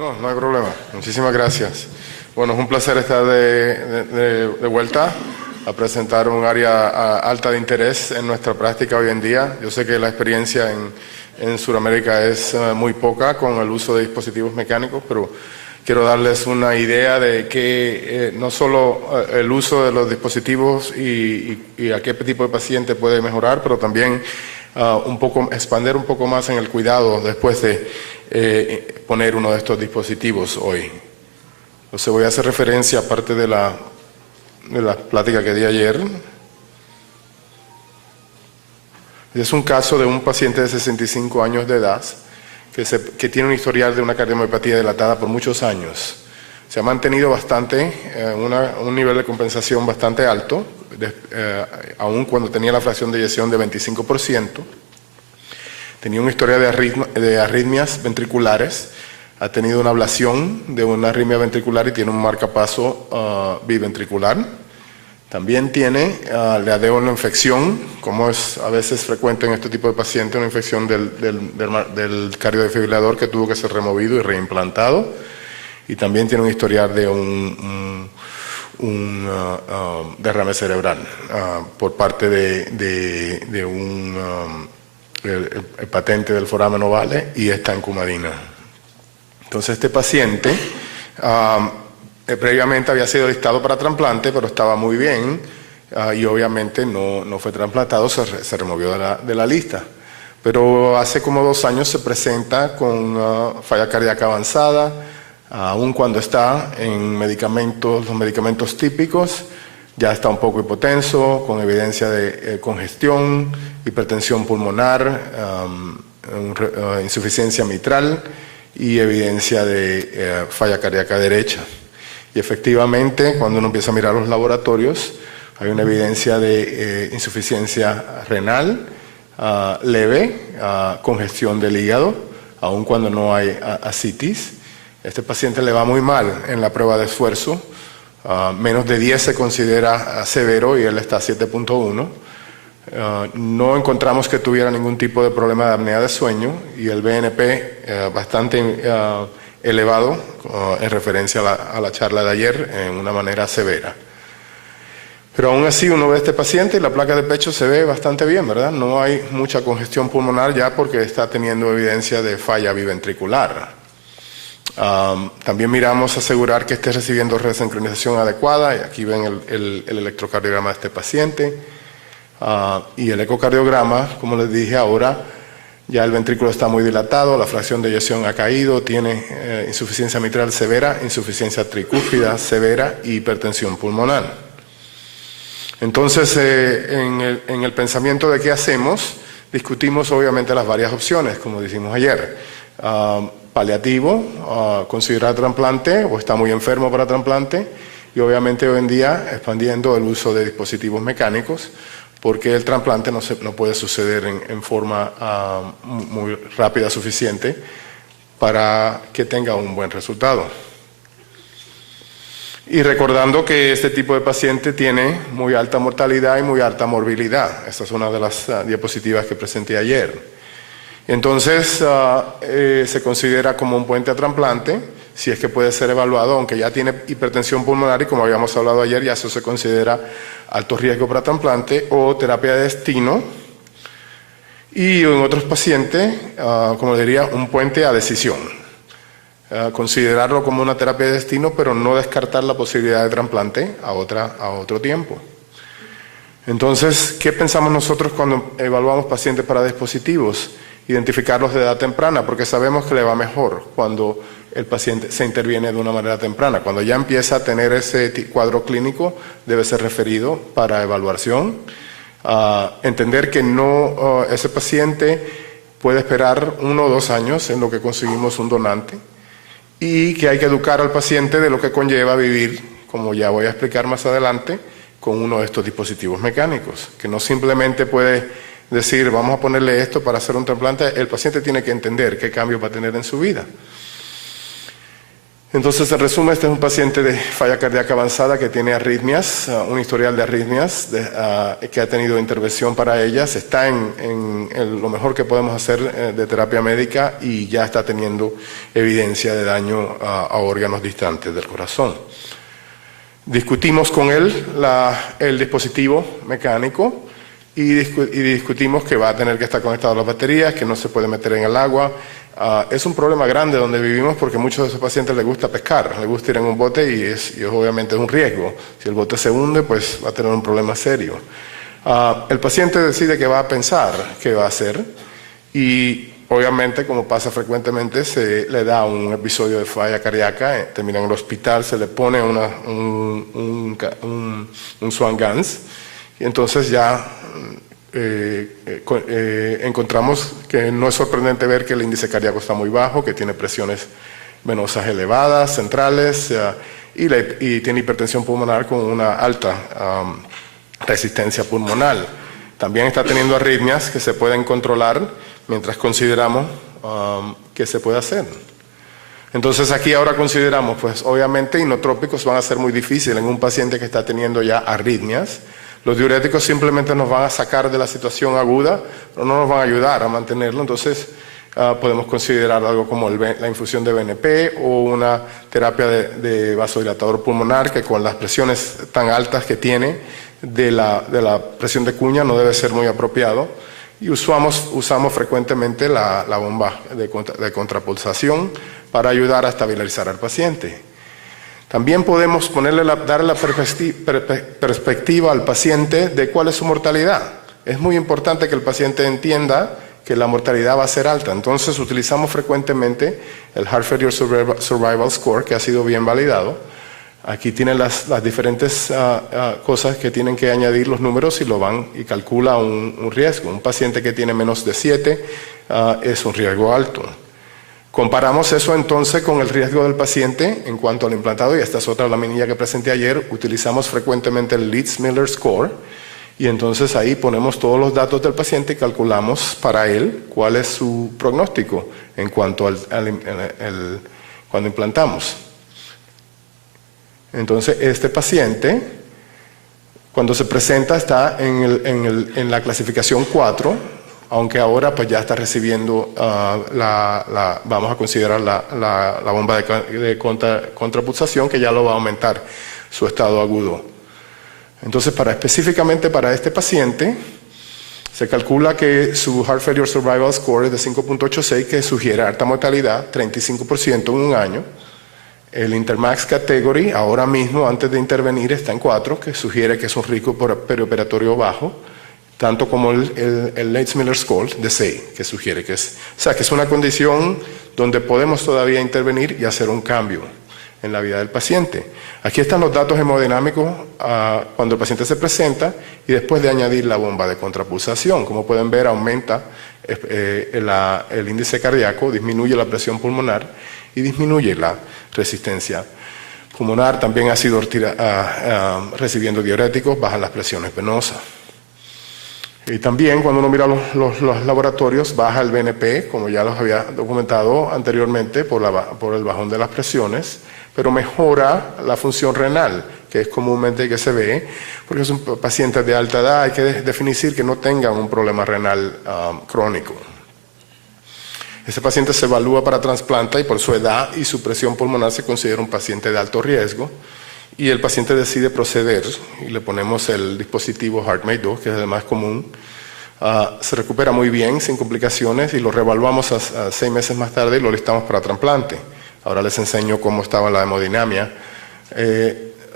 No, no hay problema. Muchísimas gracias. Bueno, es un placer estar de vuelta a presentar un área alta de interés en nuestra práctica hoy en día. Yo sé que la experiencia en Sudamérica es muy poca con el uso de dispositivos mecánicos, pero quiero darles una idea de que no solo el uso de los dispositivos y a qué tipo de paciente puede mejorar, pero también expandir un poco más en el cuidado después de poner uno de estos dispositivos hoy. Entonces voy a hacer referencia a parte de la plática que di ayer. Es un caso de un paciente de 65 años de edad que tiene un historial de una cardiomiopatía dilatada por muchos años. Se ha mantenido un nivel de compensación bastante alto, aun cuando tenía la fracción de eyección de 25%. Tenía una historia de arritmias ventriculares, ha tenido una ablación de una arritmia ventricular y tiene un marcapaso biventricular. También le adeo una infección, como es a veces frecuente en este tipo de pacientes, una infección del cardiodefibrilador que tuvo que ser removido y reimplantado. Y también tiene un historial de un derrame cerebral por parte de el patente del foramen ovale y estancumadina. Entonces este paciente previamente había sido listado para trasplante, pero estaba muy bien y obviamente no fue trasplantado, se removió de la lista. Pero hace como 2 años se presenta con falla cardíaca avanzada, aun cuando está en los medicamentos típicos, ya está un poco hipotenso, con evidencia de congestión, hipertensión pulmonar, insuficiencia mitral y evidencia de falla cardíaca derecha. Y efectivamente, cuando uno empieza a mirar los laboratorios, hay una evidencia de insuficiencia renal leve, congestión del hígado, aun cuando no hay ascitis. Este paciente le va muy mal en la prueba de esfuerzo, menos de 10 se considera severo y él está a 7.1. No encontramos que tuviera ningún tipo de problema de apnea de sueño y el BNP bastante elevado en referencia a la charla de ayer en una manera severa. Pero aún así uno ve a este paciente y la placa de pecho se ve bastante bien, ¿verdad? No hay mucha congestión pulmonar ya porque está teniendo evidencia de falla biventricular. También miramos asegurar que esté recibiendo resincronización adecuada, y aquí ven el electrocardiograma de este paciente y el ecocardiograma, como les dije ahora, ya el ventrículo está muy dilatado, la fracción de eyección ha caído, tiene insuficiencia mitral severa, insuficiencia tricúspida severa y hipertensión pulmonar. Entonces, en el pensamiento de qué hacemos, discutimos obviamente las varias opciones, como dijimos ayer. Paliativo, considerar trasplante o está muy enfermo para trasplante, y obviamente hoy en día expandiendo el uso de dispositivos mecánicos, porque el trasplante no puede suceder en forma muy rápida suficiente para que tenga un buen resultado. Y recordando que este tipo de paciente tiene muy alta mortalidad y muy alta morbilidad. Esta es una de las diapositivas que presenté ayer. Entonces se considera como un puente a trasplante, si es que puede ser evaluado, aunque ya tiene hipertensión pulmonar y como habíamos hablado ayer, ya eso se considera alto riesgo para trasplante o terapia de destino. Y en otros pacientes, como diría, un puente a decisión. Considerarlo como una terapia de destino, pero no descartar la posibilidad de trasplante a otro tiempo. Entonces, ¿qué pensamos nosotros cuando evaluamos pacientes para dispositivos? Identificarlos de edad temprana, porque sabemos que le va mejor cuando el paciente se interviene de una manera temprana. Cuando ya empieza a tener ese cuadro clínico, debe ser referido para evaluación. Entender que ese paciente puede esperar 1 o 2 años en lo que conseguimos un donante y que hay que educar al paciente de lo que conlleva vivir, como ya voy a explicar más adelante, con uno de estos dispositivos mecánicos, que no simplemente puede decir, vamos a ponerle esto para hacer un trasplante. El paciente tiene que entender qué cambios va a tener en su vida. Entonces, en resumen, este es un paciente de falla cardíaca avanzada que tiene arritmias, un historial de arritmias, que ha tenido intervención para ellas, está en lo mejor que podemos hacer de terapia médica y ya está teniendo evidencia de daño a órganos distantes del corazón. Discutimos con él el dispositivo mecánico y discutimos que va a tener que estar conectado a las baterías, que no se puede meter en el agua. Es un problema grande donde vivimos porque a muchos de esos pacientes les gusta pescar, les gusta ir en un bote y obviamente es un riesgo. Si el bote se hunde, pues va a tener un problema serio. El paciente decide qué va a pensar, qué va a hacer y obviamente, como pasa frecuentemente, se le da un episodio de falla cardíaca, termina en el hospital, se le pone un Swan-Ganz y entonces ya encontramos que no es sorprendente ver que el índice cardíaco está muy bajo, que tiene presiones venosas elevadas, centrales, y tiene hipertensión pulmonar con una alta resistencia pulmonar. También está teniendo arritmias que se pueden controlar mientras consideramos qué se puede hacer. Entonces aquí ahora consideramos, pues obviamente inotrópicos van a ser muy difíciles en un paciente que está teniendo ya arritmias. Los diuréticos simplemente nos van a sacar de la situación aguda, pero no nos van a ayudar a mantenerlo. Entonces podemos considerar algo como la infusión de BNP o una terapia de vasodilatador pulmonar que con las presiones tan altas que tiene de la presión de cuña no debe ser muy apropiado. Y usamos frecuentemente la bomba de contrapulsación para ayudar a estabilizar al paciente. También podemos darle la perspectiva al paciente de cuál es su mortalidad. Es muy importante que el paciente entienda que la mortalidad va a ser alta. Entonces utilizamos frecuentemente el Heart Failure Survival Score, que ha sido bien validado. Aquí tienen las diferentes cosas que tienen que añadir los números y calcula un riesgo. Un paciente que tiene menos de 7 es un riesgo alto. Comparamos eso entonces con el riesgo del paciente en cuanto al implantado, y esta es otra laminilla que presenté ayer. Utilizamos frecuentemente el Leeds-Miller Score y entonces ahí ponemos todos los datos del paciente y calculamos para él cuál es su pronóstico en cuanto cuando implantamos. Entonces este paciente cuando se presenta está en la clasificación 4, aunque ahora pues ya está recibiendo, vamos a considerar la bomba de contrapulsación, que ya lo va a aumentar su estado agudo. Entonces, específicamente para este paciente, se calcula que su Heart Failure Survival Score es de 5.86, que sugiere alta mortalidad, 35% en un año. El Intermax Category, ahora mismo, antes de intervenir, está en 4, que sugiere que es un riesgo perioperatorio bajo, tanto como el Leeds-Miller Score de 6, que sugiere que es una condición donde podemos todavía intervenir y hacer un cambio en la vida del paciente. Aquí están los datos hemodinámicos cuando el paciente se presenta y después de añadir la bomba de contrapulsación. Como pueden ver, aumenta el índice cardíaco, disminuye la presión pulmonar y disminuye la resistencia pulmonar. También ha sido recibiendo diuréticos, bajan las presiones venosas. Y también cuando uno mira los laboratorios, baja el BNP, como ya los había documentado anteriormente, por el bajón de las presiones, pero mejora la función renal, que es comúnmente que se ve, porque es un paciente de alta edad, hay que definir que no tengan un problema renal crónico. Este paciente se evalúa para trasplante y por su edad y su presión pulmonar se considera un paciente de alto riesgo. Y el paciente decide proceder y le ponemos el dispositivo HeartMate 2, que es el más común. Se recupera muy bien, sin complicaciones, y lo reevaluamos 6 meses más tarde y lo listamos para trasplante. Ahora les enseño cómo estaba la hemodinamia.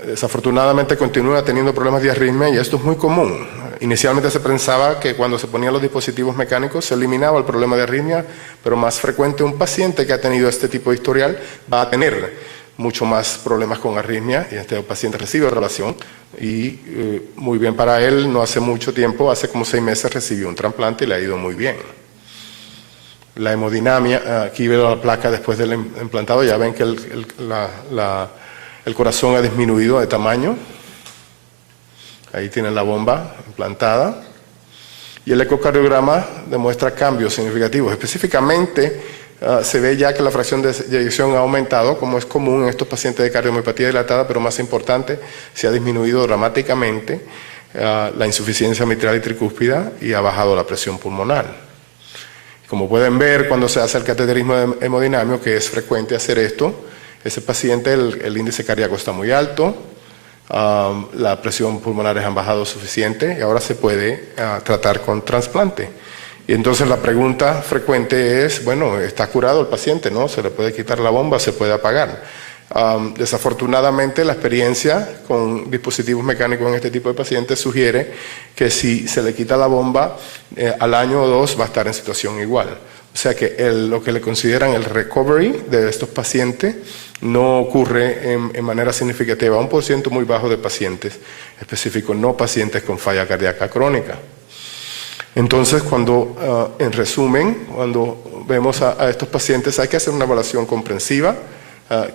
Desafortunadamente continúa teniendo problemas de arritmia y esto es muy común. Inicialmente se pensaba que cuando se ponían los dispositivos mecánicos se eliminaba el problema de arritmia, pero más frecuente un paciente que ha tenido este tipo de historial va a tener mucho más problemas con arritmia, y este paciente recibe relación y muy bien para él. No hace mucho tiempo, hace como 6 meses recibió un trasplante y le ha ido muy bien. La hemodinamia, aquí veo la placa después del implantado, ya ven que el corazón ha disminuido de tamaño. Ahí tienen la bomba implantada y el ecocardiograma demuestra cambios significativos. Específicamente se ve ya que la fracción de eyección ha aumentado, como es común en estos pacientes de cardiomiopatía dilatada, pero más importante, se ha disminuido dramáticamente la insuficiencia mitral y tricúspida y ha bajado la presión pulmonar. Como pueden ver cuando se hace el cateterismo hemodinamio, que es frecuente hacer esto, ese paciente el índice cardíaco está muy alto, la presión pulmonar han bajado suficiente y ahora se puede tratar con trasplante. Y entonces la pregunta frecuente es, bueno, ¿está curado el paciente? ¿No? ¿Se le puede quitar la bomba? ¿Se puede apagar? Desafortunadamente la experiencia con dispositivos mecánicos en este tipo de pacientes sugiere que si se le quita la bomba al año o dos va a estar en situación igual. O sea que lo que le consideran el recovery de estos pacientes no ocurre en manera significativa. 1% muy bajo de pacientes específicos, no pacientes con falla cardíaca crónica. Entonces, en resumen, cuando vemos a estos pacientes hay que hacer una evaluación comprensiva,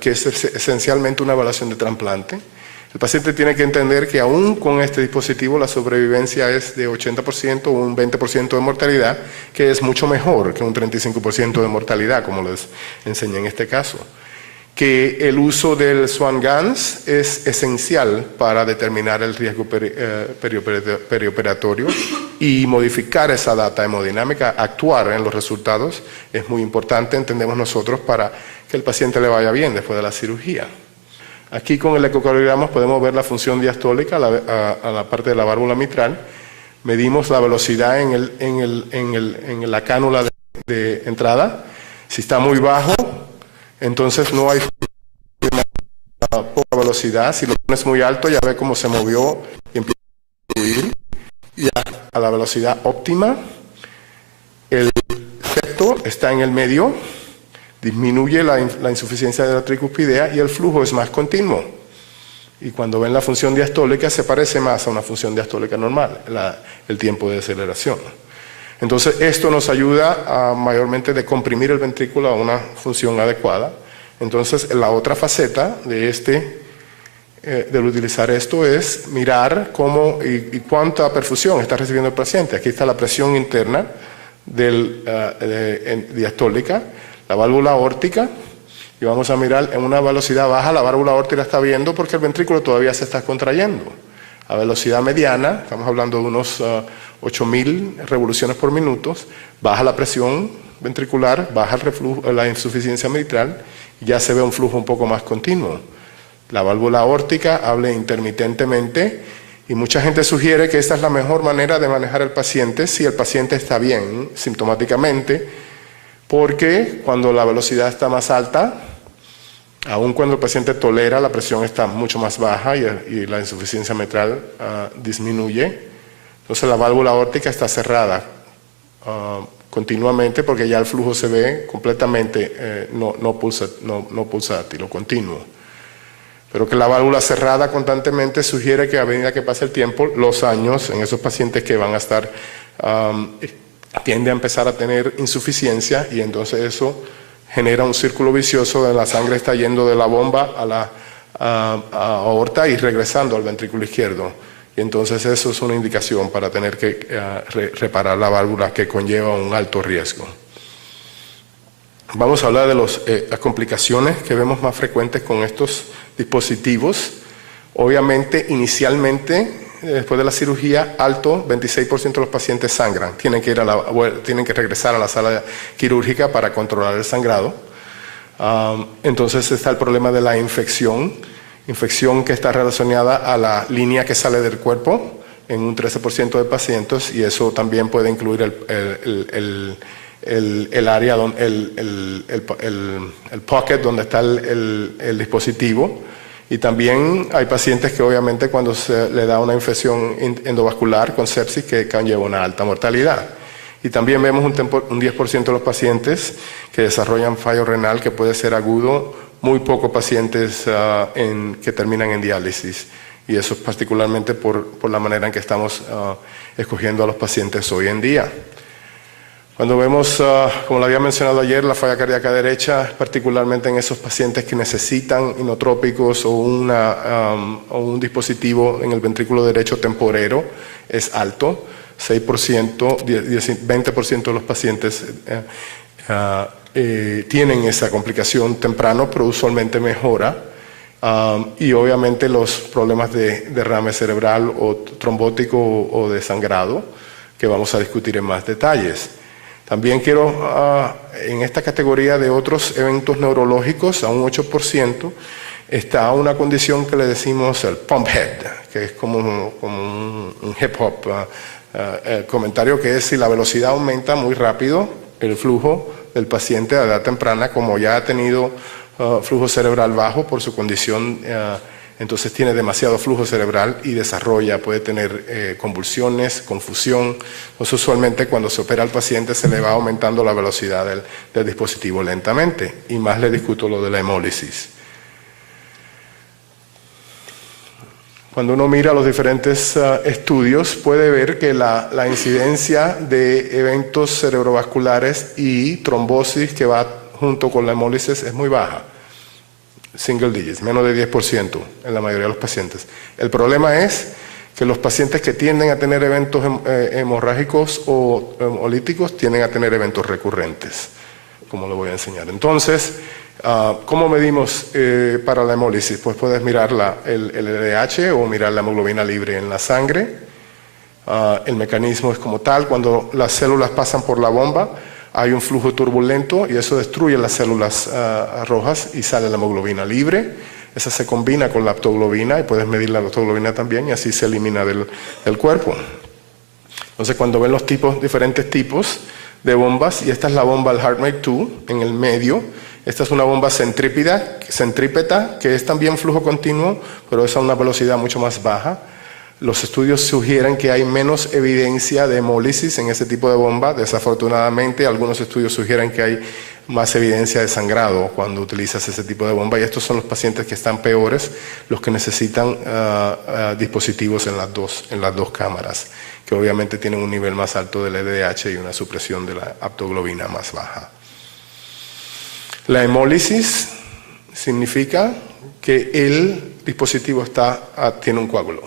que es esencialmente una evaluación de trasplante. El paciente tiene que entender que aún con este dispositivo la sobrevivencia es de 80% o un 20% de mortalidad, que es mucho mejor que un 35% de mortalidad, como les enseñé en este caso. Que el uso del Swan-Ganz es esencial para determinar el riesgo perioperatorio y modificar esa data hemodinámica, actuar en los resultados, es muy importante, entendemos nosotros, para que el paciente le vaya bien después de la cirugía. Aquí con el ecocardiograma podemos ver la función diastólica a la parte de la válvula mitral. Medimos la velocidad en la cánula de entrada. Si está muy bajo, entonces no hay poca velocidad. Si lo pones muy alto, ya ve cómo se movió y empieza a subir. Y a la velocidad óptima, el septo está en el medio, disminuye la insuficiencia de la tricuspidea y el flujo es más continuo. Y cuando ven la función diastólica se parece más a una función diastólica normal, el tiempo de aceleración. Entonces esto nos ayuda mayormente de comprimir el ventrículo a una función adecuada. Entonces la otra faceta de del utilizar esto es mirar cómo y cuánta perfusión está recibiendo el paciente. Aquí está la presión interna diastólica, la válvula aórtica, y vamos a mirar en una velocidad baja, la válvula aórtica está viendo porque el ventrículo todavía se está contrayendo. A velocidad mediana, estamos hablando de unos 8000 revoluciones por minuto, baja la presión ventricular, baja la insuficiencia mitral, y ya se ve un flujo un poco más continuo. La válvula aórtica habla intermitentemente y mucha gente sugiere que esta es la mejor manera de manejar al paciente si el paciente está bien sintomáticamente, porque cuando la velocidad está más alta, aun cuando el paciente tolera, la presión está mucho más baja y la insuficiencia mitral disminuye. Entonces la válvula aórtica está cerrada continuamente porque ya el flujo se ve completamente no pulsátil o continuo. Pero que la válvula cerrada constantemente sugiere que a medida que pasa el tiempo, los años, en esos pacientes que van a estar, tiende a empezar a tener insuficiencia y entonces eso genera un círculo vicioso de la sangre está yendo de la bomba a la aorta y regresando al ventrículo izquierdo. Y entonces eso es una indicación para tener que reparar la válvula que conlleva un alto riesgo. Vamos a hablar de las complicaciones que vemos más frecuentes con estos dispositivos. Obviamente, inicialmente, después de la cirugía, alto, 26% de los pacientes sangran. Tienen que regresar a la sala quirúrgica para controlar el sangrado. Entonces está el problema de la infección que está relacionada a la línea que sale del cuerpo en un 13% de pacientes, y eso también puede incluir el área, el pocket donde está el dispositivo. Y también hay pacientes que obviamente cuando se le da una infección endovascular con sepsis que conlleva una alta mortalidad. Y también vemos un 10% de los pacientes que desarrollan fallo renal que puede ser agudo, muy pocos pacientes que terminan en diálisis. Y eso es particularmente por la manera en que estamos escogiendo a los pacientes hoy en día. Cuando vemos, como lo había mencionado ayer, la falla cardíaca derecha, particularmente en esos pacientes que necesitan inotrópicos o un dispositivo en el ventrículo derecho temporero, es alto. 6%, 20% de los pacientes tienen esa complicación temprano, pero usualmente mejora. Y obviamente los problemas de derrame cerebral o trombótico o de sangrado, que vamos a discutir en más detalles. También quiero, en esta categoría de otros eventos neurológicos, a un 8%, está una condición que le decimos el pump head, que es como un hip hop el comentario, que es si la velocidad aumenta muy rápido, el flujo del paciente a edad temprana, como ya ha tenido flujo cerebral bajo por su condición, entonces tiene demasiado flujo cerebral y puede tener convulsiones, confusión. Entonces usualmente cuando se opera al paciente se le va aumentando la velocidad del dispositivo lentamente, y más le discuto lo de la hemólisis. Cuando uno mira los diferentes estudios, puede ver que la incidencia de eventos cerebrovasculares y trombosis que va junto con la hemólisis es muy baja. Single digits, menos de 10% en la mayoría de los pacientes. El problema es que los pacientes que tienden a tener eventos hemorrágicos o hemolíticos tienden a tener eventos recurrentes, como lo voy a enseñar. Entonces, ¿cómo medimos para la hemólisis? Pues puedes mirar el LDH o mirar la hemoglobina libre en la sangre. El mecanismo es como tal: cuando las células pasan por la bomba, hay un flujo turbulento y eso destruye las células rojas y sale la hemoglobina libre. Esa se combina con la aptoglobina y puedes medir la aptoglobina también, y así se elimina del cuerpo. Entonces, cuando ven los diferentes tipos de bombas, y esta es la bomba, el HeartMate 2, en el medio. Esta es una bomba centrípeta, que es también flujo continuo, pero es a una velocidad mucho más baja. Los estudios sugieren que hay menos evidencia de hemólisis en ese tipo de bomba. Desafortunadamente, algunos estudios sugieren que hay más evidencia de sangrado cuando utilizas ese tipo de bomba, y estos son los pacientes que están peores, los que necesitan dispositivos en las dos cámaras, que obviamente tienen un nivel más alto del LDH y una supresión de la aptoglobina más baja. La hemólisis significa que el dispositivo tiene un coágulo.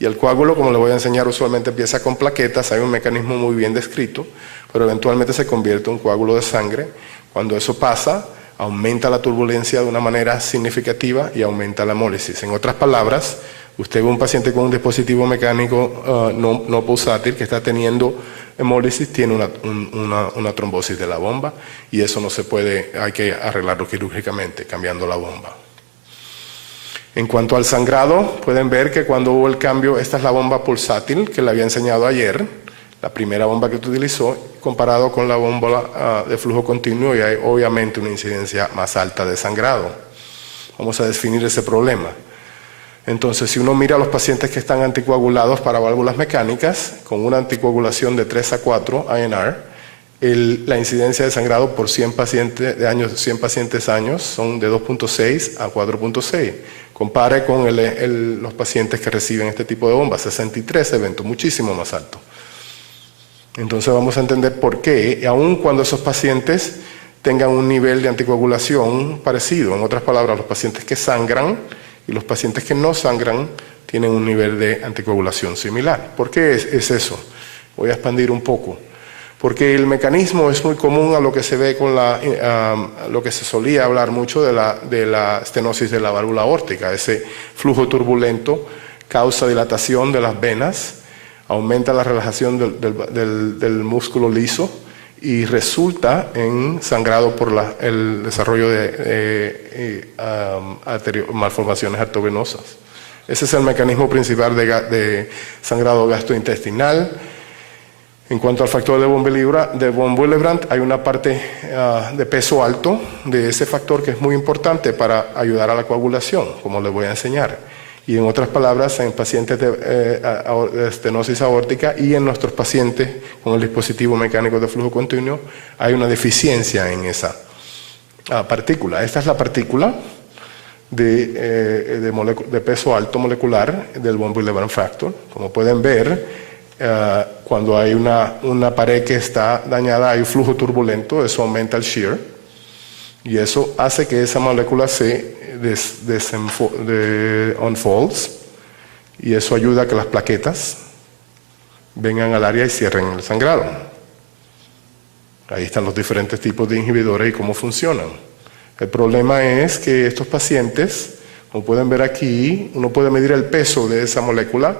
Y el coágulo, como le voy a enseñar, usualmente empieza con plaquetas. Hay un mecanismo muy bien descrito, pero eventualmente se convierte en un coágulo de sangre. Cuando eso pasa, aumenta la turbulencia de una manera significativa y aumenta la hemólisis. En otras palabras, usted ve un paciente con un dispositivo mecánico no pulsátil que está teniendo hemólisis, tiene una trombosis de la bomba, y eso no se puede, hay que arreglarlo quirúrgicamente, cambiando la bomba. En cuanto al sangrado, pueden ver que cuando hubo el cambio, esta es la bomba pulsátil que le había enseñado ayer, la primera bomba que utilizó, comparado con la bomba de flujo continuo, y hay obviamente una incidencia más alta de sangrado. Vamos a definir ese problema. Entonces, si uno mira a los pacientes que están anticoagulados para válvulas mecánicas, con una anticoagulación de 3 a 4 INR, la incidencia de sangrado por 100 pacientes años son de 2.6 a 4.6. Compare con los pacientes que reciben este tipo de bombas, 63 eventos, muchísimo más alto. Entonces vamos a entender por qué, aun cuando esos pacientes tengan un nivel de anticoagulación parecido. En otras palabras, los pacientes que sangran y los pacientes que no sangran tienen un nivel de anticoagulación similar. ¿Por qué es eso? Voy a expandir un poco. Porque el mecanismo es muy común a lo que se ve con lo que se solía hablar mucho de la estenosis de la válvula aórtica. Ese flujo turbulento causa dilatación de las venas, aumenta la relajación del músculo liso y resulta en sangrado por el desarrollo de malformaciones arteriovenosas. Ese es el mecanismo principal de sangrado gastrointestinal. En cuanto al factor de von Willebrand, hay una parte de peso alto de ese factor que es muy importante para ayudar a la coagulación, como les voy a enseñar. Y en otras palabras, en pacientes de estenosis aórtica y en nuestros pacientes con el dispositivo mecánico de flujo continuo, hay una deficiencia en esa partícula. Esta es la partícula de peso alto molecular del von Willebrand factor. Como pueden ver, cuando hay una pared que está dañada, hay un flujo turbulento, eso aumenta el shear, y eso hace que esa molécula se unfolds, y eso ayuda a que las plaquetas vengan al área y cierren el sangrado. Ahí están los diferentes tipos de inhibidores y cómo funcionan. El problema es que estos pacientes, como pueden ver aquí, uno puede medir el peso de esa molécula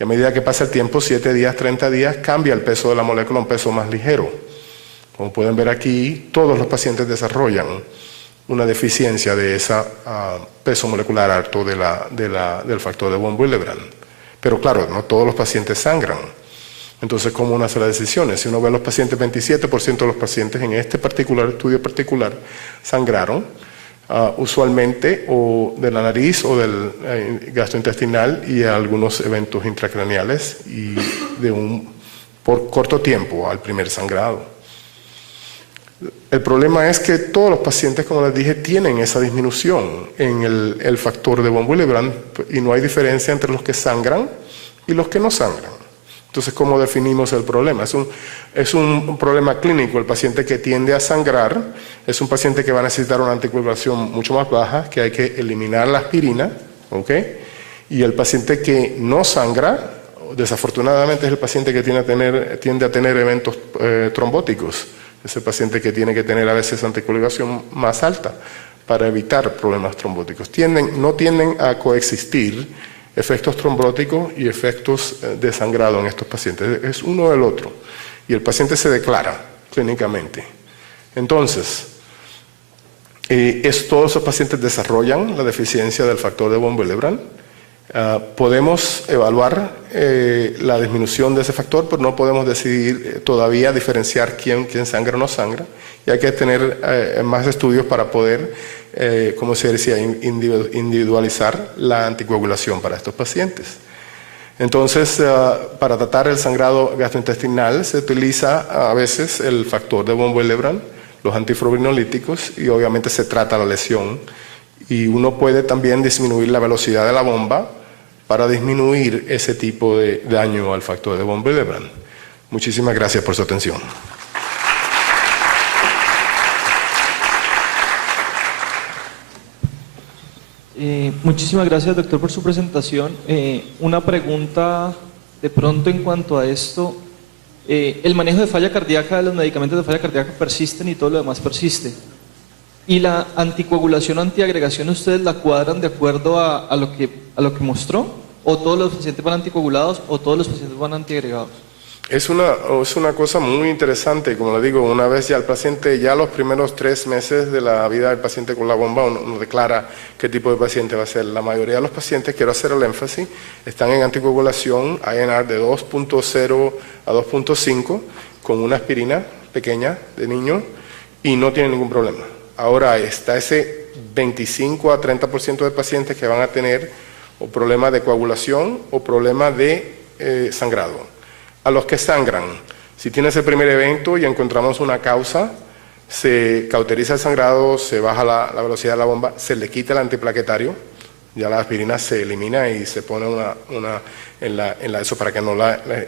y a medida que pasa el tiempo, 7 días, 30 días, cambia el peso de la molécula a un peso más ligero. Como pueden ver aquí, todos los pacientes desarrollan una deficiencia de ese peso molecular alto del factor de von Willebrand. Pero claro, no todos los pacientes sangran. Entonces, ¿cómo uno hace las decisiones? Si uno ve a los pacientes, 27% de los pacientes en este estudio particular sangraron, usualmente o de la nariz o del gastrointestinal y algunos eventos intracraneales y por corto tiempo al primer sangrado. El problema es que todos los pacientes, como les dije, tienen esa disminución en el factor de von Willebrand y no hay diferencia entre los que sangran y los que no sangran. Entonces, ¿cómo definimos el problema? Es un problema clínico. El paciente que tiende a sangrar es un paciente que va a necesitar una anticoagulación mucho más baja, que hay que eliminar la aspirina, ¿ok? Y el paciente que no sangra, desafortunadamente es el paciente que tiende a tener eventos trombóticos. Es el paciente que tiene que tener a veces anticoagulación más alta para evitar problemas trombóticos. No tienden a coexistir efectos trombóticos y efectos de sangrado en estos pacientes. Es uno del otro. Y el paciente se declara clínicamente. Entonces, todos esos pacientes desarrollan la deficiencia del factor de von Willebrand. Podemos evaluar la disminución de ese factor, pero no podemos decidir todavía diferenciar quién sangra o no sangra. Y hay que tener más estudios para poder como se decía, individualizar la anticoagulación para estos pacientes. Entonces, para tratar el sangrado gastrointestinal se utiliza a veces el factor de von Willebrand, los antifibrinolíticos y obviamente se trata la lesión. Y uno puede también disminuir la velocidad de la bomba para disminuir ese tipo de daño al factor de von Willebrand. Muchísimas gracias por su atención. Muchísimas gracias, doctor, por su presentación. Una pregunta de pronto en cuanto a esto. El manejo de falla cardíaca, de los medicamentos de falla cardíaca persisten y todo lo demás persiste. ¿Y la anticoagulación o antiagregación ustedes la cuadran de acuerdo a lo que mostró? ¿O todos los pacientes van anticoagulados o todos los pacientes van antiagregados? Es una cosa muy interesante, como le digo, una vez ya el paciente, ya los primeros 3 meses de la vida del paciente con la bomba, uno declara qué tipo de paciente va a ser. La mayoría de los pacientes, quiero hacer el énfasis, están en anticoagulación INR de 2.0 a 2.5 con una aspirina pequeña de niño y no tienen ningún problema. Ahora está ese 25 a 30% de pacientes que van a tener o problema de coagulación o problema de sangrado. A los que sangran, si tienes el primer evento y encontramos una causa, se cauteriza el sangrado, se baja la velocidad de la bomba, se le quita el antiplaquetario, ya la aspirina se elimina y se pone eso para que no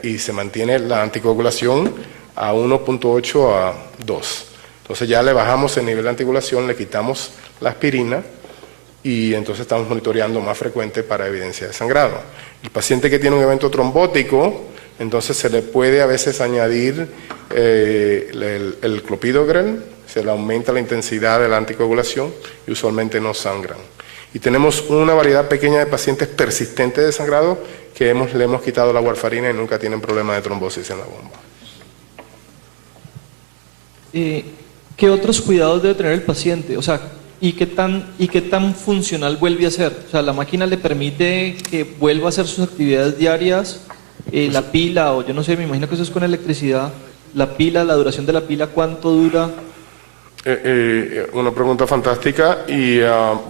y se mantiene la anticoagulación a 1.8 a 2. Entonces ya le bajamos el nivel de anticoagulación, le quitamos la aspirina y entonces estamos monitoreando más frecuente para evidencia de sangrado. El paciente que tiene un evento trombótico, entonces se le puede a veces añadir el clopidogrel, se le aumenta la intensidad de la anticoagulación y usualmente no sangran. Y tenemos una variedad pequeña de pacientes persistentes de sangrado que le hemos quitado la warfarina y nunca tienen problema de trombosis en la bomba. ¿Qué otros cuidados debe tener el paciente? O sea, ¿y qué tan funcional vuelve a ser? O sea, ¿la máquina le permite que vuelva a hacer sus actividades diarias? La pila, o yo no sé, me imagino que eso es con electricidad. La pila, la duración de la pila, ¿cuánto dura? Una pregunta fantástica. Y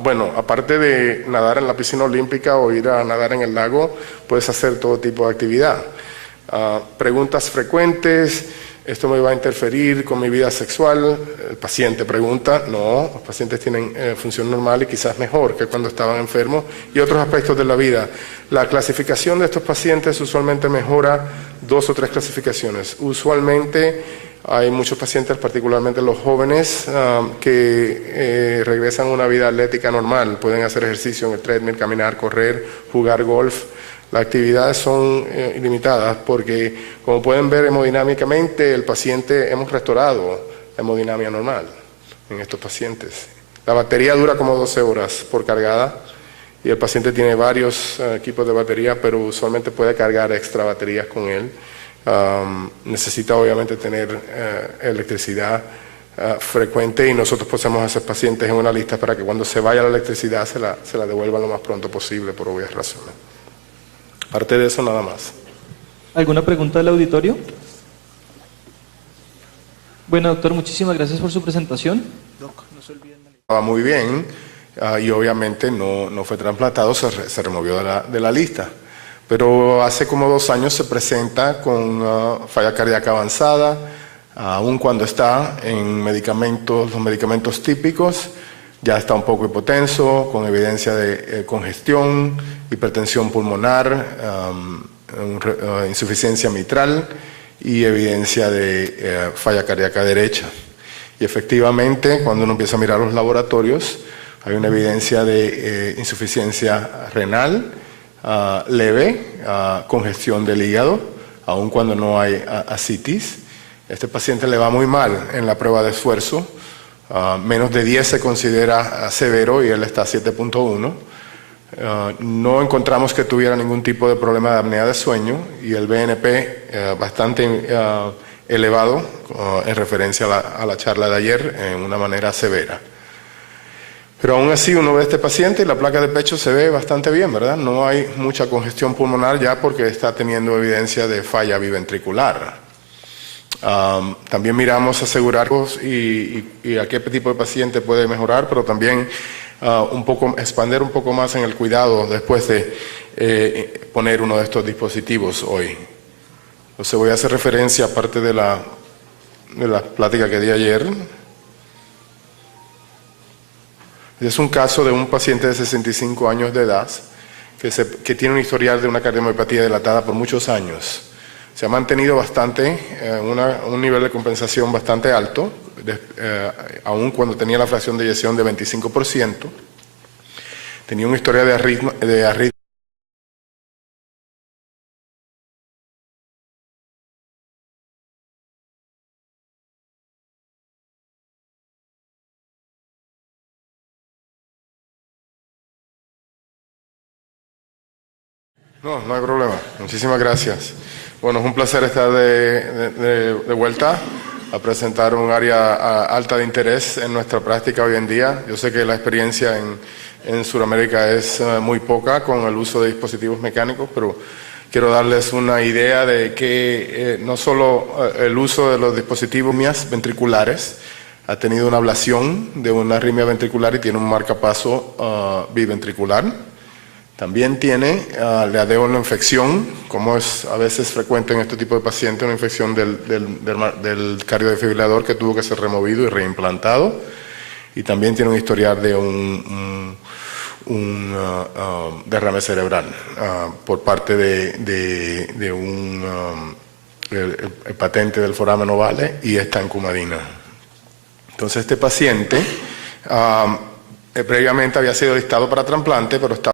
bueno, aparte de nadar en la piscina olímpica o ir a nadar en el lago, puedes hacer todo tipo de actividad. Preguntas frecuentes. ¿Esto me va a interferir con mi vida sexual? El paciente pregunta. No, los pacientes tienen función normal y quizás mejor que cuando estaban enfermos. Y otros aspectos de la vida. La clasificación de estos pacientes usualmente mejora 2 o 3 clasificaciones. Usualmente hay muchos pacientes, particularmente los jóvenes, que regresan a una vida atlética normal. Pueden hacer ejercicio en el treadmill, caminar, correr, jugar golf. Las actividades son ilimitadas porque, como pueden ver hemodinámicamente, el paciente, hemos restaurado la hemodinamia normal en estos pacientes. La batería dura como 12 horas por cargada y el paciente tiene varios equipos de batería, pero usualmente puede cargar extra baterías con él. Necesita obviamente tener electricidad frecuente y nosotros pasamos a esos pacientes en una lista para que cuando se vaya la electricidad se la devuelvan lo más pronto posible por obvias razones. Aparte de eso, nada más. ¿Alguna pregunta del auditorio? Bueno, doctor, muchísimas gracias por su presentación. Estaba muy bien y obviamente no fue trasplantado, se removió de la lista. Pero hace como 2 años se presenta con falla cardíaca avanzada, aun cuando está en medicamentos, los medicamentos típicos, ya está un poco hipotenso, con evidencia de congestión, hipertensión pulmonar, insuficiencia mitral y evidencia de falla cardíaca derecha. Y efectivamente, cuando uno empieza a mirar los laboratorios, hay una evidencia de insuficiencia renal leve, congestión del hígado, aun cuando no hay ascitis. Este paciente le va muy mal en la prueba de esfuerzo. Menos de 10 se considera severo y él está a 7.1. No encontramos que tuviera ningún tipo de problema de apnea de sueño y el BNP bastante elevado en referencia a la charla de ayer en una manera severa. Pero aún así uno ve a este paciente y la placa de pecho se ve bastante bien, ¿verdad? No hay mucha congestión pulmonar ya porque está teniendo evidencia de falla biventricular. También miramos asegurar y a qué tipo de paciente puede mejorar, pero también expandir un poco más en el cuidado después de poner uno de estos dispositivos hoy. Entonces voy a hacer referencia, aparte de la plática que di ayer. Es un caso de un paciente de 65 años de edad que tiene un historial de una cardiomiopatía dilatada por muchos años. Se ha mantenido bastante, un nivel de compensación bastante alto, aun cuando tenía la fracción de eyección de 25%. Tenía una historia de arritmia. No hay problema. Muchísimas gracias. Bueno, es un placer estar de vuelta a presentar un área alta de interés en nuestra práctica hoy en día. Yo sé que la experiencia en Sudamérica es muy poca con el uso de dispositivos mecánicos, pero quiero darles una idea de que no solo el uso de los dispositivos ventriculares ha tenido una ablación de una arritmia ventricular y tiene un marcapaso biventricular. También le adeo una infección, como es a veces frecuente en este tipo de pacientes, una infección del cardiodefibrilador que tuvo que ser removido y reimplantado. Y también tiene un historial de un derrame cerebral por parte de un patente del foramen ovale y estancumadina. Entonces este paciente previamente había sido listado para trasplante, pero está